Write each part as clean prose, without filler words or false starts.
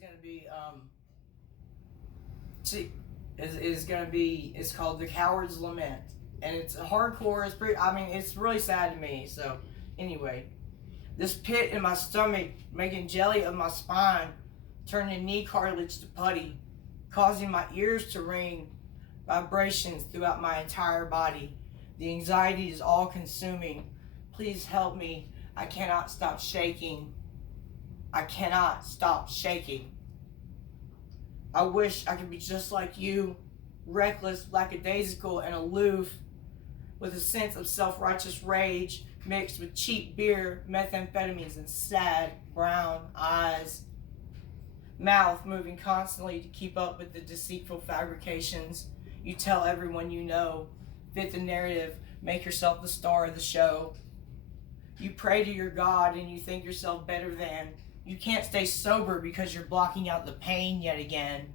going to be, is going to be, it's called The Coward's Lament. And it's hardcore, it's pretty, I mean, it's really sad to me. So, anyway, this pit in my stomach, making jelly of my spine, turning knee cartilage to putty, causing my ears to ring, vibrations throughout my entire body. The anxiety is all consuming. Please help me. I cannot stop shaking. I cannot stop shaking. I wish I could be just like you, reckless, lackadaisical, and aloof, with a sense of self-righteous rage mixed with cheap beer, methamphetamines, and sad brown eyes. Mouth moving constantly to keep up with the deceitful fabrications you tell everyone you know. Fit the narrative, make yourself the star of the show. You pray to your God and you think yourself better than. You can't stay sober because you're blocking out the pain yet again.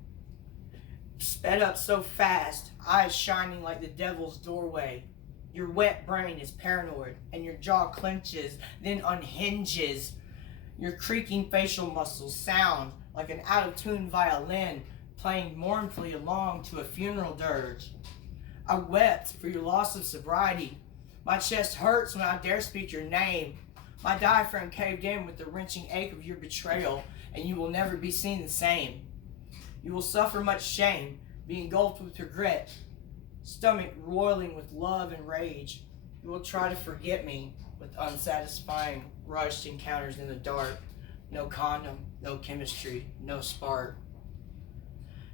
Sped up so fast, eyes shining like the devil's doorway. Your wet brain is paranoid and your jaw clenches, then unhinges. Your creaking facial muscles sound like an out-of-tune violin playing mournfully along to a funeral dirge. I wept for your loss of sobriety. My chest hurts when I dare speak your name. My diaphragm caved in with the wrenching ache of your betrayal, and you will never be seen the same. You will suffer much shame, be engulfed with regret, stomach roiling with love and rage. You will try to forget me with unsatisfying, rushed encounters in the dark. No condom, no chemistry, no spark.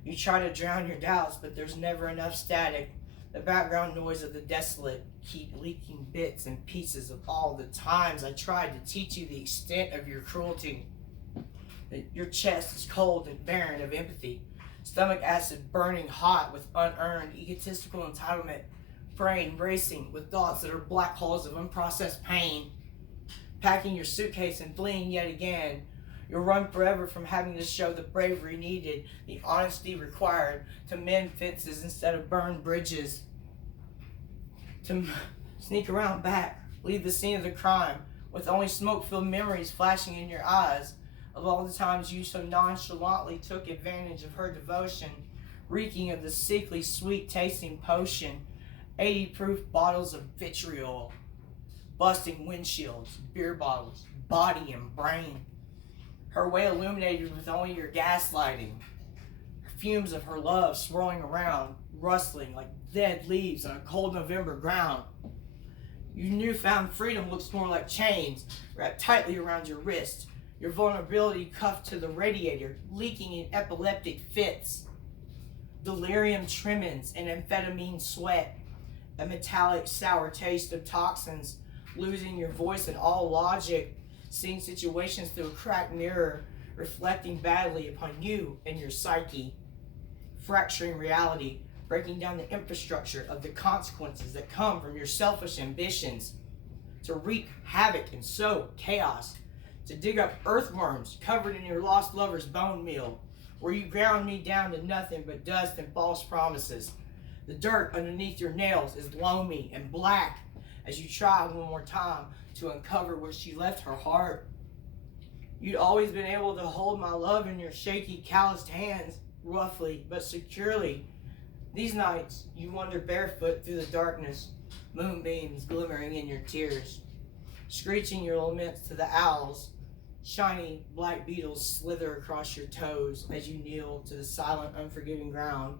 You try to drown your doubts, but there's never enough static. The background noise of the desolate keep leaking bits and pieces of all the times I tried to teach you the extent of your cruelty. Your chest is cold and barren of empathy. Stomach acid burning hot with unearned egotistical entitlement. Brain racing with thoughts that are black holes of unprocessed pain. Packing your suitcase and fleeing yet again. You'll run forever from having to show the bravery needed, the honesty required to mend fences instead of burn bridges. To sneak around back, leave the scene of the crime with only smoke-filled memories flashing in your eyes of all the times you so nonchalantly took advantage of her devotion, reeking of the sickly sweet-tasting potion, 80-proof bottles of vitriol, busting windshields, beer bottles, body and brain. Her way illuminated with only your gaslighting. Fumes of her love swirling around, rustling like dead leaves on a cold November ground. Your newfound freedom looks more like chains wrapped tightly around your wrist. Your vulnerability cuffed to the radiator, leaking in epileptic fits. Delirium tremens and amphetamine sweat. A metallic sour taste of toxins, losing your voice and all logic. Seeing situations through a cracked mirror, reflecting badly upon you and your psyche, fracturing reality, breaking down the infrastructure of the consequences that come from your selfish ambitions, to wreak havoc and sow chaos, to dig up earthworms covered in your lost lover's bone meal, where you ground me down to nothing but dust and false promises. The dirt underneath your nails is loamy and black as you try one more time to uncover where she left her heart. You'd always been able to hold my love in your shaky, calloused hands, roughly but securely. These nights, you wander barefoot through the darkness, moonbeams glimmering in your tears, screeching your laments to the owls. Shiny black beetles slither across your toes as you kneel to the silent, unforgiving ground,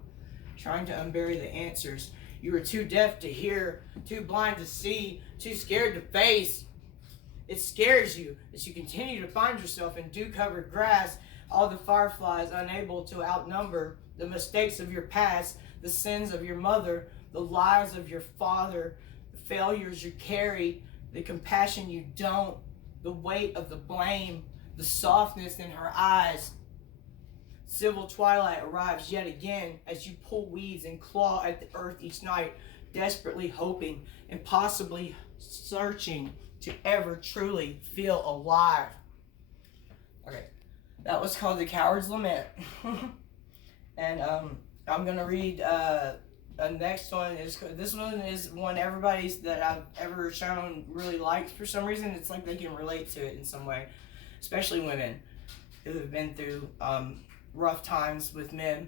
trying to unbury the answers you were too deaf to hear, too blind to see, too scared to face. It scares you as you continue to find yourself in dew-covered grass, all the fireflies unable to outnumber the mistakes of your past, the sins of your mother, the lies of your father, the failures you carry, the compassion you don't, the weight of the blame, the softness in her eyes. Civil twilight arrives yet again as you pull weeds and claw at the earth each night, desperately hoping and possibly searching to ever truly feel alive. Okay, that was called The Coward's Lament. And I'm going to read the next one. This one is one everybody's that I've ever shown really likes for some reason. It's like they can relate to it in some way, especially women. who have been through rough times with men.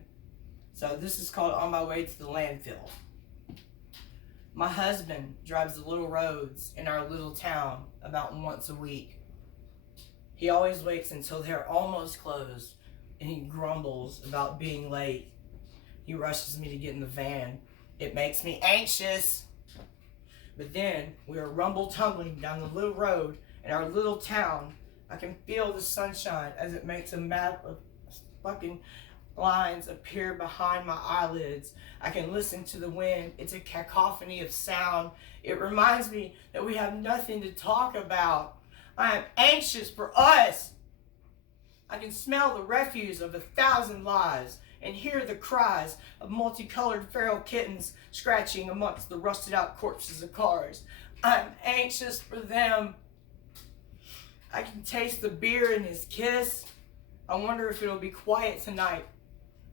So this is called On My Way to the Landfill. My husband drives the little roads in our little town about once a week. He always waits until they're almost closed and he grumbles about being late. He rushes me to get in the van. It makes me anxious. But then we are rumble tumbling down the little road in our little town. I can feel the sunshine as it makes a map of fucking lines appear behind my eyelids. I can listen to the wind. It's a cacophony of sound. It reminds me that we have nothing to talk about. I am anxious for us. I can smell the refuse of 1,000 lives and hear the cries of multicolored feral kittens scratching amongst the rusted out corpses of cars. I'm anxious for them. I can taste the beer in his kiss. I wonder if it'll be quiet tonight.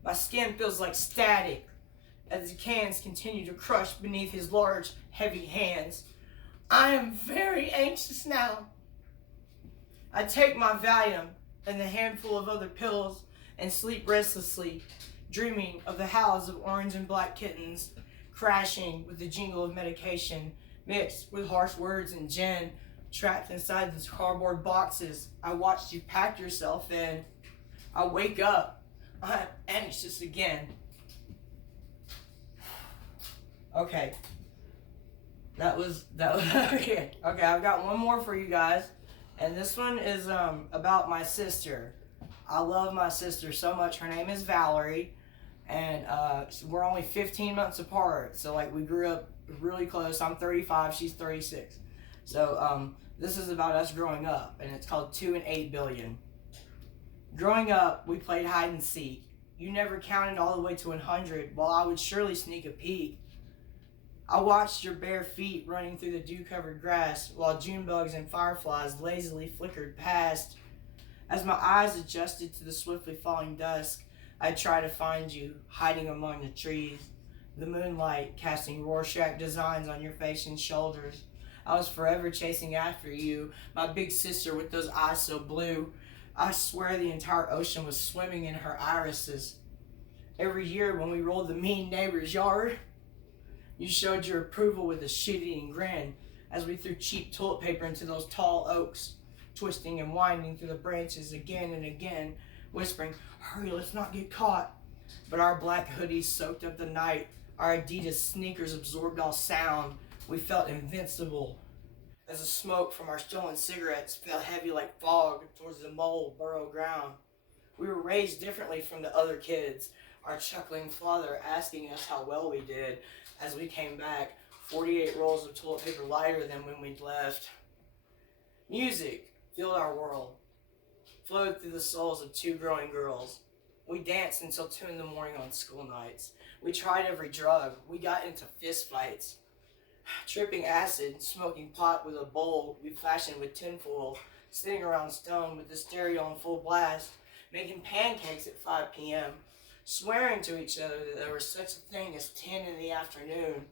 My skin feels like static as the cans continue to crush beneath his large, heavy hands. I am very anxious now. I take my Valium and a handful of other pills and sleep restlessly, dreaming of the howls of orange and black kittens, crashing with the jingle of medication, mixed with harsh words and gin, trapped inside these cardboard boxes I watched you pack yourself in. I wake up. I'm anxious again. Okay. That was okay. Okay, I've got one more for you guys. And this one is about my sister. I love my sister so much. Her name is Valerie. And we're only 15 months apart. So like we grew up really close. I'm 35, she's 36. So this is about us growing up. And it's called 2 and 8 billion. Growing up, we played hide and seek. You never counted all the way to 100, while I would surely sneak a peek. I watched your bare feet running through the dew-covered grass, while June bugs and fireflies lazily flickered past. As my eyes adjusted to the swiftly falling dusk, I'd try to find you, hiding among the trees, the moonlight casting Rorschach designs on your face and shoulders. I was forever chasing after you, my big sister with those eyes so blue. I swear the entire ocean was swimming in her irises. Every year when we rolled the mean neighbor's yard, you showed your approval with a shit-eating grin as we threw cheap toilet paper into those tall oaks, twisting and winding through the branches again and again, whispering, "Hurry, let's not get caught." But our black hoodies soaked up the night. Our Adidas sneakers absorbed all sound. We felt invincible as the smoke from our stolen cigarettes fell heavy like fog towards the mold burrow ground. We were raised differently from the other kids, our chuckling father asking us how well we did as we came back, 48 rolls of toilet paper lighter than when we'd left. Music filled our world, flowed through the souls of 2 growing girls. We danced until 2 in the morning on school nights. We tried every drug. We got into fist fights. Tripping acid, smoking pot with a bowl we fashioned with tinfoil, sitting around stone with the stereo on full blast, making pancakes at 5 p.m., swearing to each other that there was such a thing as 10 in the afternoon,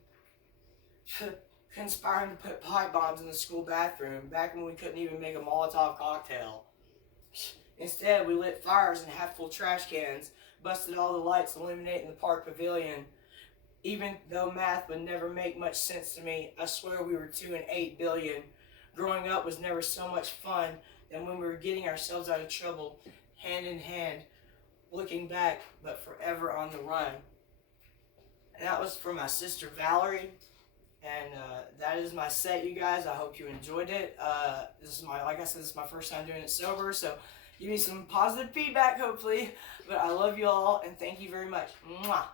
conspiring to put pipe bombs in the school bathroom back when we couldn't even make a Molotov cocktail. Instead, we lit fires in half-full trash cans, busted all the lights illuminating the park pavilion. Even though math would never make much sense to me, I swear we were 2 and 8 billion. Growing up was never so much fun than when we were getting ourselves out of trouble, hand in hand, looking back, but forever on the run. And that was for my sister Valerie. And that is my set, you guys. I hope you enjoyed it. This is my first time doing it sober, so give me some positive feedback, hopefully. But I love you all, and thank you very much. Mwah.